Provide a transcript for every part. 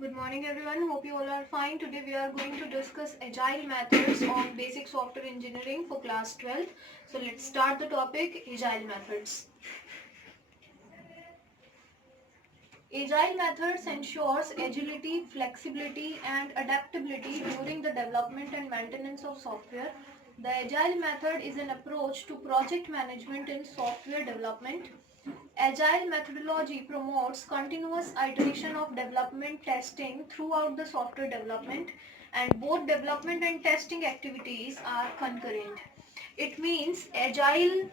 Good morning everyone, hope you all are fine. Today we are going to discuss agile methods of basic software engineering for class 12. So let's start the topic, agile methods. Agile methods ensures agility, flexibility and adaptability during the development and maintenance of software. The agile method is an approach to project management in software development. Agile methodology promotes continuous iteration of development testing throughout the software development, and both development and testing activities are concurrent. It means agile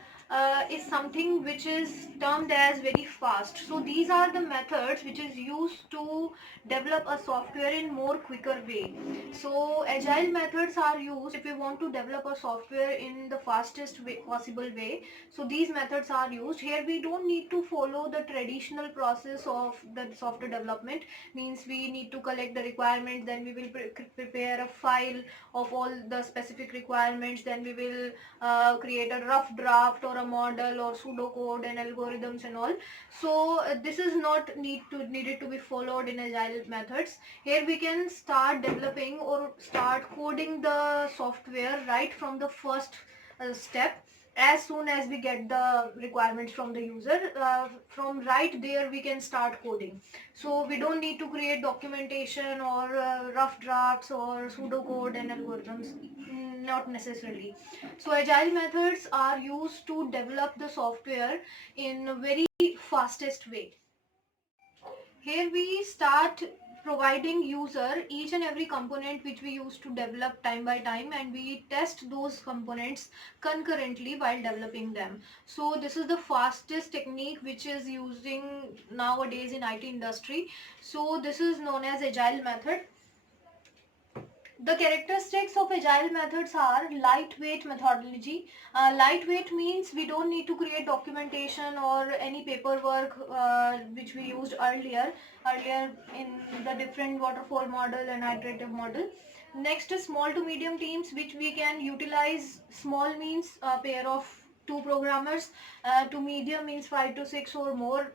is something which is termed as very fast. So these are the methods which is used to develop a software in more quicker way. So agile methods are used if we want to develop a software in the fastest way, possible way. So these methods are used. Here we don't need to follow the traditional process of the software development. Means we need to collect the requirements, then we will prepare a file of all the specific requirements, then we will create a rough draft or a model or pseudocode and algorithms and all. So this is not needed to be followed in agile methods. Here we can start developing or start coding the software right from the first step. As soon as we get the requirements from the user, from right there we can start coding. So we don't need to create documentation or rough drafts or pseudocode and algorithms. Not necessarily. So agile methods are used to develop the software in a very fastest way. Here we start providing user each and every component which we use to develop time by time, and we test those components concurrently while developing them. So this is the fastest technique which is using nowadays in IT industry. So this is known as agile method. The characteristics of agile methods are lightweight methodology. Lightweight means we don't need to create documentation or any paperwork which we used earlier in the different waterfall model and iterative model. Next is small to medium teams, which we can utilize. Small means a pair of two programmers, to medium means 5 to 6 or more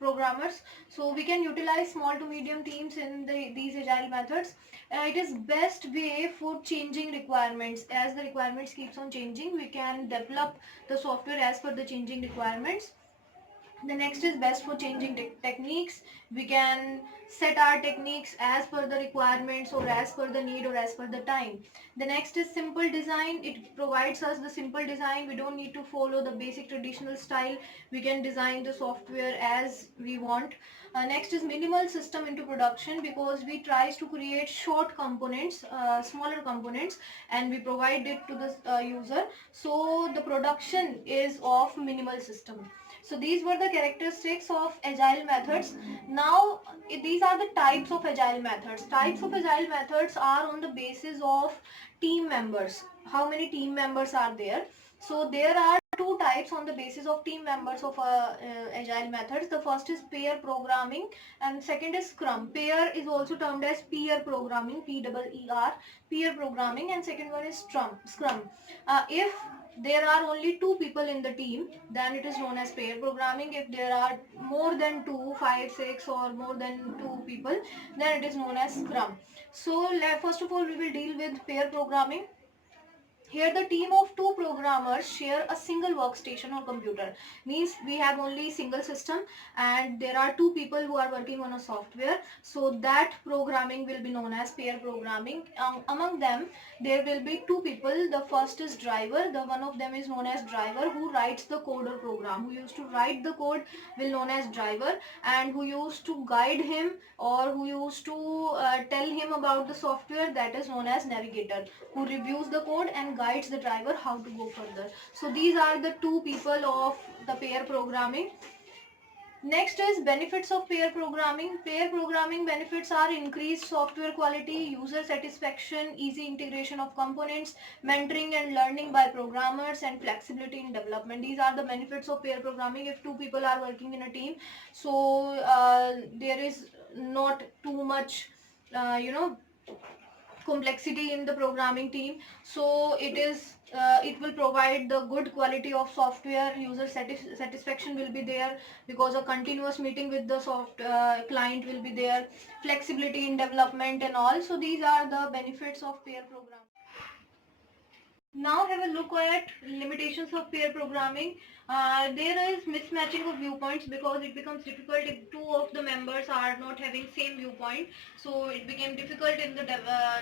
programmers. So we can utilize small to medium teams in these agile methods. It is best way for changing requirements. As the requirements keeps on changing, we can develop the software as per the changing requirements. The next is best for changing techniques. We can set our techniques as per the requirements or as per the need or as per the time. The next is simple design. It provides us the simple design. We don't need to follow the basic traditional style. We can design the software as we want. Next is minimal system into production, because we tries to create short components, smaller components, and we provide it to the user. So the production is of minimal system. So these were the characteristics of agile methods. Now these are the types of agile methods. Types of agile methods are on the basis of team members. How many team members are there? So there are two types on the basis of team members of agile methods. The first is pair programming and second is scrum. Pair is also termed as peer programming, P-E-E-R, peer programming, and second one is scrum. If there are only two people in the team, then it is known as pair programming. If there are more than two, five, six or more than two people, then it is known as scrum. So first of all we will deal with pair programming. Here the team of two programmers share a single workstation or computer. Means we have only single system and there are two people who are working on a software. So that programming will be known as pair programming. Among them there will be two people. The first is driver. The one of them is known as driver, who writes the code or program. Who used to write the code will known as driver, and who used to guide him or who used to tell him about the software, that is known as navigator, who reviews the code and guides the driver how to go further. So these are the two people of the pair programming. Next is benefits of pair programming. Pair programming benefits are increased software quality, user satisfaction, easy integration of components, mentoring and learning by programmers, and flexibility in development. These are the benefits of pair programming if two people are working in a team. So there is not too much, uh, you know, complexity in the programming team. So it will provide the good quality of software. User satisfaction will be there because a continuous meeting with the client will be there. Flexibility in development and all. So these are the benefits of pair programming. Now have a look at limitations of pair programming. There is mismatching of viewpoints because it becomes difficult if two of the members are not having same viewpoint. So it became difficult in the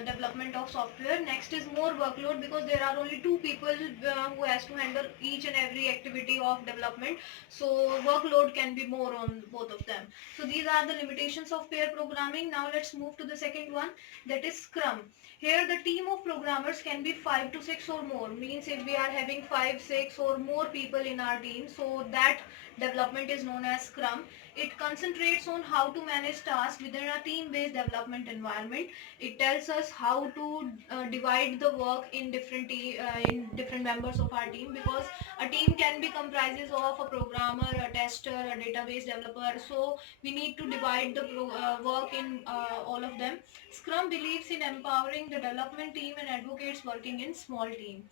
development of software. Next is more workload because there are only two people who has to handle each and every activity of development. So workload can be more on both of them. So these are the limitations of pair programming. Now let's move to the second one, that is Scrum. Here the team of programmers can be 5 to 6 or more. Means if we are having 5, 6 or more people in our team, so that development is known as Scrum. It concentrates on how to manage tasks within a team-based development environment. It tells us how to divide the work in different members of our team, because a team can be comprises of a programmer, a tester, a database developer. So we need to divide the work in all of them. Scrum believes in empowering the development team and advocates working in small team.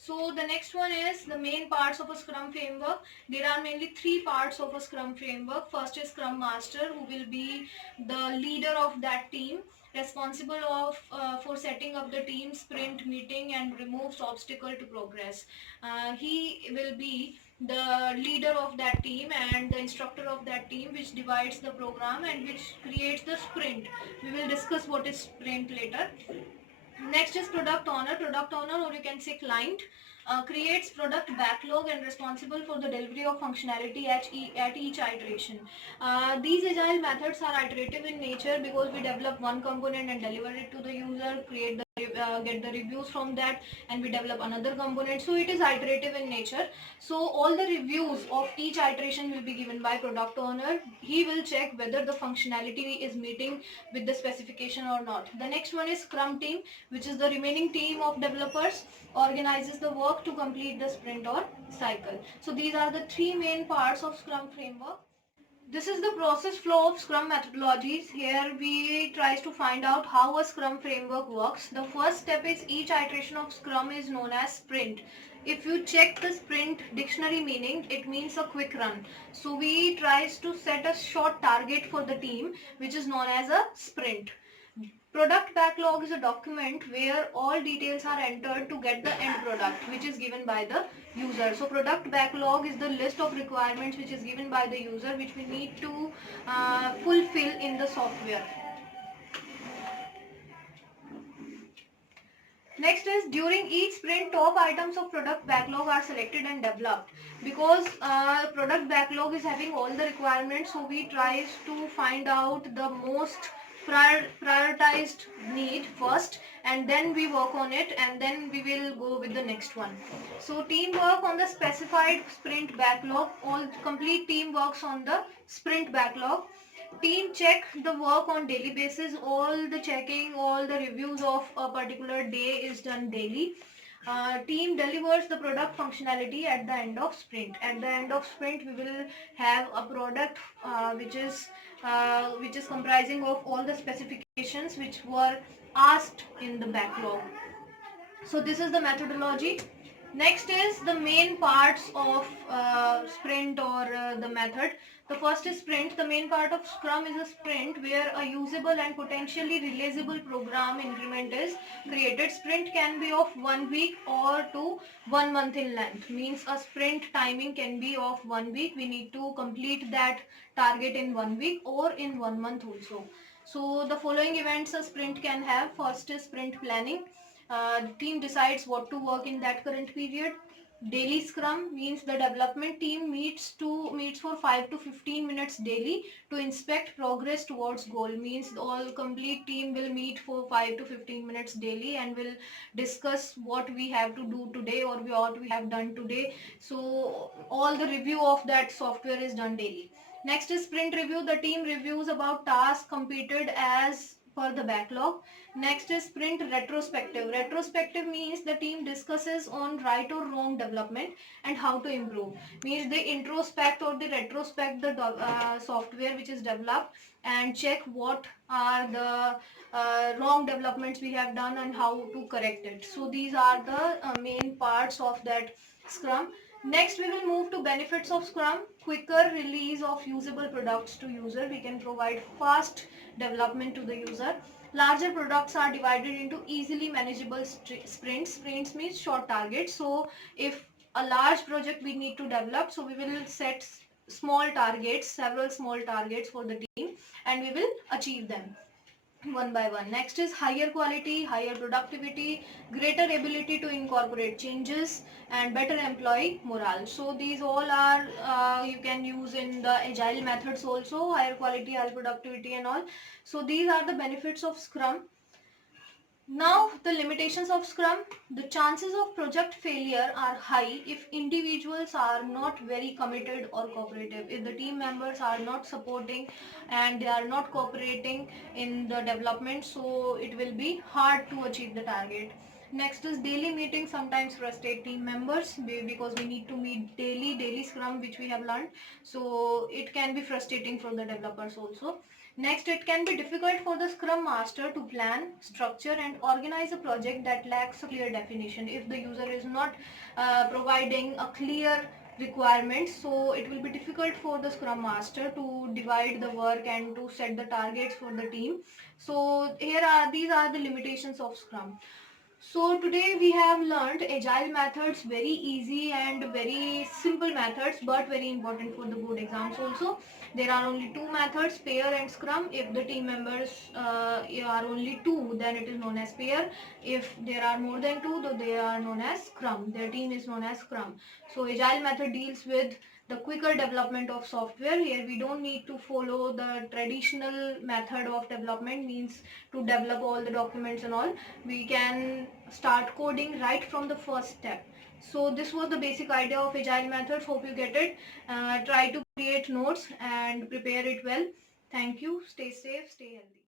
So the next one is the main parts of a Scrum framework. There are mainly three parts of a Scrum framework. First is Scrum Master, who will be the leader of that team, responsible for setting up the team sprint meeting and removes obstacle to progress. He will be the leader of that team and the instructor of that team, which divides the program and which creates the sprint. We will discuss what is sprint later. Next is product owner. Product owner, or you can say client, creates product backlog and responsible for the delivery of functionality at each iteration. These agile methods are iterative in nature because we develop one component and deliver it to the user, get the reviews from that, and we develop another component. So it is iterative in nature. So all the reviews of each iteration will be given by product owner. He will check whether the functionality is meeting with the specification or not. The next one is Scrum team, which is the remaining team of developers, organizes the work to complete the sprint or cycle. So these are the three main parts of Scrum framework. This is the process flow of Scrum methodologies. Here we tries to find out how a Scrum framework works. The first step is each iteration of Scrum is known as sprint. If you check the sprint dictionary meaning, it means a quick run. So we tries to set a short target for the team, which is known as a sprint. Product backlog is a document where all details are entered to get the end product, which is given by the user. So product backlog is the list of requirements which is given by the user, which we need to fulfill in the software. Next is during each sprint, top items of product backlog are selected and developed. Because product backlog is having all the requirements, so we try to find out the most prioritized need first, and then we work on it, and then we will go with the next one. So team work on the specified sprint backlog. All complete team works on the sprint backlog. Team check the work on daily basis. All the checking, all the reviews of a particular day is done daily. Team delivers the product functionality at the end of sprint. At the end of sprint, we will have a product which is comprising of all the specifications which were asked in the backlog. So this is the methodology. Next is the main parts of sprint or the method. The first is sprint. The main part of Scrum is a sprint where a usable and potentially realizable program increment is created. Sprint can be of 1 week or to 1 month in length. Means a sprint timing can be of 1 week. We need to complete that target in 1 week or in 1 month also. So the following events a sprint can have. First is sprint planning. The team decides what to work in that current period. Daily Scrum means the development team meets for 5 to 15 minutes daily to inspect progress towards goal. Means all complete team will meet for 5 to 15 minutes daily and will discuss what we have to do today or what we have done today. So all the review of that software is done daily. Next is sprint review. The team reviews about tasks completed as for the backlog. Next is sprint retrospective. Retrospective means the team discusses on right or wrong development and how to improve. Means they introspect or they retrospect the software which is developed and check what are the wrong developments we have done and how to correct it. So these are the main parts of that Scrum. Next, we will move to benefits of Scrum. Quicker release of usable products to user. We can provide fast development to the user. Larger products are divided into easily manageable sprints. Sprints means short targets. So if a large project we need to develop, so we will set small targets, several small targets for the team, and we will achieve them one by one. Next is higher quality, higher productivity, greater ability to incorporate changes, and better employee morale. So these all are you can use in the agile methods also, higher quality, higher productivity and all. So these are the benefits of Scrum. Now, the limitations of Scrum. The chances of project failure are high if individuals are not very committed or cooperative. If the team members are not supporting and they are not cooperating in the development, so it will be hard to achieve the target. Next is daily meetings sometimes frustrate team members because we need to meet daily Scrum which we have learned. So it can be frustrating for the developers also. Next, it can be difficult for the Scrum Master to plan, structure and organize a project that lacks a clear definition. If the user is not providing a clear requirement, so it will be difficult for the Scrum Master to divide the work and to set the targets for the team. So these are the limitations of Scrum. So today we have learned agile methods, very easy and very simple methods, but very important for the board exams also. There are only two methods, pair and scrum. If the team members are only two, then it is known as pair. If there are more than two, then they are known as scrum. Their team is known as scrum. So agile method deals with the quicker development of software. Here we don't need to follow the traditional method of development, means to develop all the documents and all. We can start coding right from the first step. So this was the basic idea of agile methods. Hope you get it. Try to create notes and prepare it well. Thank you. Stay safe, stay healthy.